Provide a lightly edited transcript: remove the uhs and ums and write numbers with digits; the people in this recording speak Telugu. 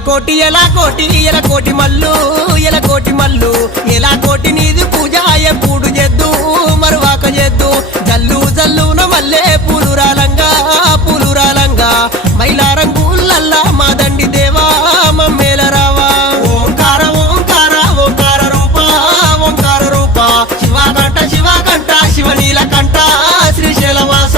ఎలా కోటి మల్లు ఎలా కోటి నీది పూజ ఎప్పుడు చేద్దు మరువాక చేద్దు జల్లు జల్లున మల్లె పూలురాలంగా మైలారంగులల్లా మా దండి దేవా మమ్మేల రావా ఓంకార ఓంకార ఓంకార రూప శివకంఠ శివనీలకంఠ శ్రీశైలవాస